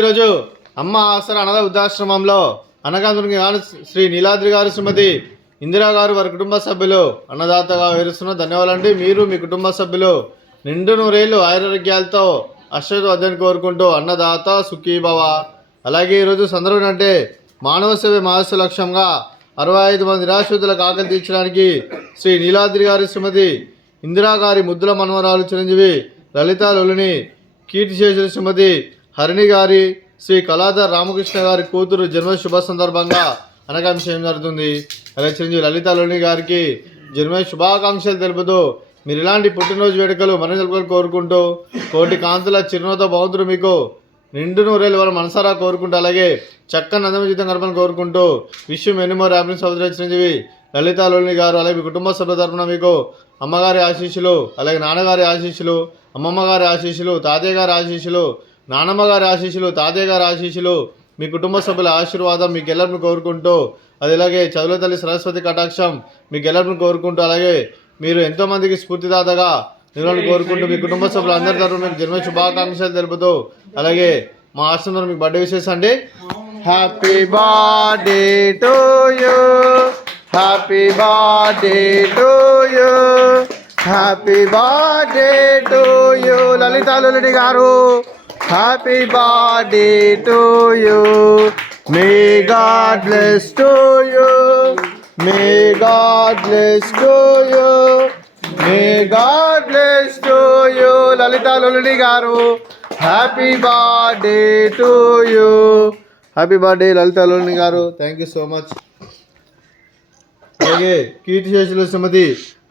ఈరోజు అమ్మ ఆసరా అనాథ వృద్ధాశ్రమంలో అనగాంధ్రునికి శ్రీ నీలాద్రి గారు శ్రీమతి ఇందిరా గారు వారి కుటుంబ సభ్యులు అన్నదాతగా వివరిస్తున్న ధన్యవాదాలండి. మీరు మీ కుటుంబ సభ్యులు నిండు నూరేళ్లు ఆరోగ్యాలతో అష్టవద్దని కోరుకుంటూ అన్నదాత సుఖీభవ. అలాగే ఈరోజు సందర్భం అంటే మానవ సేవ మహస్సు లక్ష్యంగా 65 మంది నిరాశ్రితులకు ఆకలి తీర్చడానికి శ్రీ నీలాద్రి గారి శ్రీమతి ఇందిరా గారి ముద్దుల మనవరాలు చిరంజీవి లలిత లొలిని కీర్తిశేషులు శ్రీమతి హరిణి గారి శ్రీ కళాధర్ రామకృష్ణ గారి కూతురు జన్మ శుభ సందర్భంగా అనకాంక్ష జరుగుతుంది. అలాగే చిరంజీవి లలిత లొలిని గారికి జన్మ శుభాకాంక్షలు తెలుపుతూ మీరు ఇలాంటి పుట్టినరోజు వేడుకలు మరింత జరుపుకొని కోరుకుంటూ కోటి కాంతుల చిరునవ్వుతో భగవంతుడు మీకు నిండు నూరేళ్ళు వాళ్ళ మనసారా కోరుకుంటూ అలాగే చక్కని అందమైన జీవితం గడపని కోరుకుంటూ విషయం ఎన్నో హ్యాపీనెస్ సోదరి చిరంజీవి లలిత లోలిని గారు అలాగే మీ కుటుంబ సభ్యుల తరఫున మీకు అమ్మగారి ఆశీస్సులు అలాగే నాన్నగారి ఆశీస్సులు అమ్మమ్మ గారి ఆశీస్సులు తాతయ్య గారి ఆశీస్సులు నానమ్మ గారి ఆశీస్సులు తాతయ్య గారి ఆశీస్సులు మీ కుటుంబ సభ్యుల ఆశీర్వాదం మీకు ఎల్లరిని కోరుకుంటూ అది ఇలాగే చదువుల తల్లి సరస్వతి కటాక్షం మీకు ఎల్లరిని కోరుకుంటూ అలాగే మీరు ఎంతోమందికి స్ఫూర్తిదాతగా నిలవని కోరుకుంటూ మీ కుటుంబ సభ్యులు అందరి తరఫున మీకు జన్మ శుభాకాంక్షలు తెలుపుతూ అలాగే మా ఆశ్రమంలో మీకు బర్త్డే విషెస్ అండి. Happy birthday to you, happy birthday to you, happy birthday to you Lalitha Lolini గారు. Happy birthday to you, may God bless to you, may God bless to you, may God bless to you Lalitha Lolini గారు. Happy birthday to you, happy birthday Lalitha Lolini గారు. Thank you so much. అలాగే కీర్తిశేషులు శ్రీమతి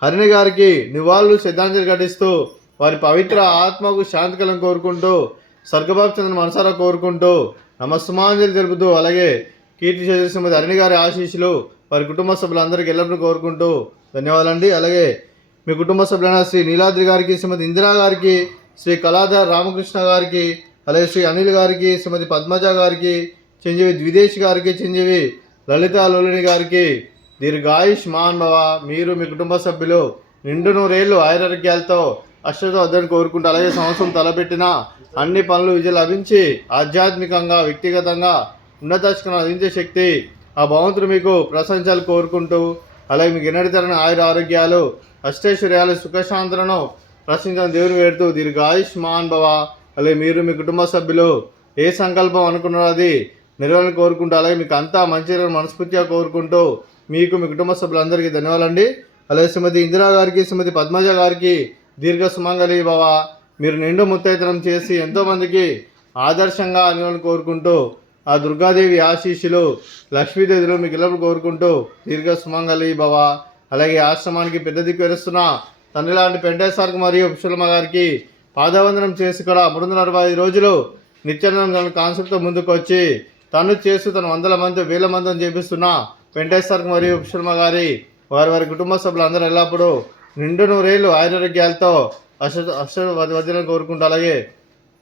హరిణి గారికి నివాళులు శ్రద్ధాంజలి ఘటిస్తూ వారి పవిత్ర ఆత్మకు శాంతి కలను కోరుకుంటూ స్వర్గభావ చంద్ర మనసారా కోరుకుంటూ నమస్సుమాంజలి తెలుపుతూ అలాగే కీర్తిశేషులు శ్రీమతి హరిణి గారి ఆశీస్సులు వారి కుటుంబ సభ్యులందరికీ ఎల్లప్పుడూ కోరుకుంటూ ధన్యవాదాలండి. అలాగే మీ కుటుంబ సభ్యులైన శ్రీ నీలాద్రి గారికి శ్రీమతి ఇందిరా గారికి శ్రీ కళాధర్ రామకృష్ణ గారికి అలాగే శ్రీ అనిల్ గారికి శ్రీమతి పద్మజ గారికి చిరంజీవి ద్విదేశ్ గారికి చిరంజీవి లలిత లొలిని గారికి దీర్ఘాయుష్మాన్ భవ. మీరు మీ కుటుంబ సభ్యులు నిండు నూరేళ్లు ఆరోగ్యాలతో అష్టతో వద్దని కోరుకుంటూ అలాగే సంవత్సరం తలపెట్టిన అన్ని పనులు విజయం లభించి ఆధ్యాత్మికంగా వ్యక్తిగతంగా ఉన్నత అందించే శక్తి ఆ భగవంతుడు మీకు ప్రశంసలు కోరుకుంటూ అలాగే మీకు ఎన్నడితరని ఆరోగ్యాలు అష్టైశ్వర్యాలు సుఖశాంతులను ప్రశ్నించిన దేవుని వేడుతూ దీర్ఘాయుష్మాన్ భవ. అలాగే మీరు మీ కుటుంబ సభ్యులు ఏ సంకల్పం అనుకున్నారో అది నెరవేరాలని కోరుకుంటూ అలాగే మీకు అంతా మంచి మనస్ఫూర్తిగా కోరుకుంటూ మీకు మీ కుటుంబ సభ్యులందరికీ ధన్యవాదాలండి. అలాగే శ్రీమతి ఇందిరా గారికి శ్రీమతి పద్మజ గారికి దీర్ఘ సుమంగళి భవ. మీరు నిండు ముత్తైతనం చేసి ఎంతోమందికి ఆదర్శంగా అనివాలని కోరుకుంటూ ఆ దుర్గాదేవి ఆశీస్సులు లక్ష్మీదేవిలో మీకు ఎల్లప్పుడు కోరుకుంటూ దీర్ఘ సుమంగళి భవ. అలాగే ఆశ్రమానికి పెద్ద దిక్కు వెరుస్తున్న తండ్రి లాంటి పెంటేశ్వరకు మరియు పుష్పలమ్మ గారికి పాదవందనం చేసి కూడా 365 రోజులు నిత్యానందం కాన్సెప్ట్తో ముందుకు వచ్చి తను చేస్తూ తన వందల మంది వేల మందిని చేపిస్తున్న వెంకటేశ్వరకు మరియు పుష్పలమ్మ గారి వారి కుటుంబ సభ్యులు అందరూ ఎల్లప్పుడూ నిండు నూరేళ్లు ఆరోగ్యాలతో అష్టవద్యాలను కోరుకుంటూ అలాగే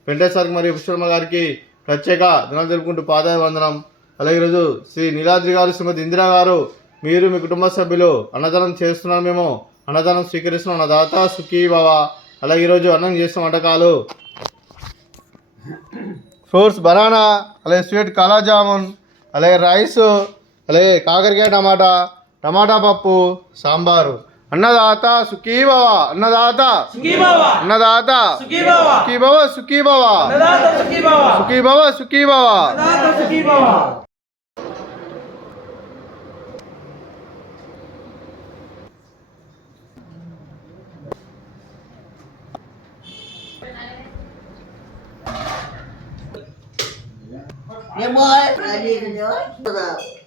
వెంకటేశ్వరకు మరియు పుష్పలమ్మ గారికి ప్రత్యేక దినాలు జరుపుకుంటూ పాదాభివందనం. అలాగే ఈరోజు శ్రీ నీలాద్రి గారు శ్రీమతి ఇందిరా గారు మీరు మీ కుటుంబ సభ్యులు అన్నదానం చేస్తున్నాం, మేము అన్నదానం స్వీకరిస్తున్నాం, అన్నదాత సుఖీ భవ. అలాగే ఈరోజు అన్నం చేసిన వంటకాలు ఫ్రూట్స్ బనానా అలాగే స్వీట్ కాలా జామున్ అలాగే రైస్ అలాగే కాకరకాయ టమాటా పప్పు సాంబారు. అన్నదాత సుఖీ భవ, అన్నదాత అన్నదాత సుఖీ భవ సుఖీ భవ సుఖీ భవ సుఖీ భవ. Yeah, boy. I need to do it.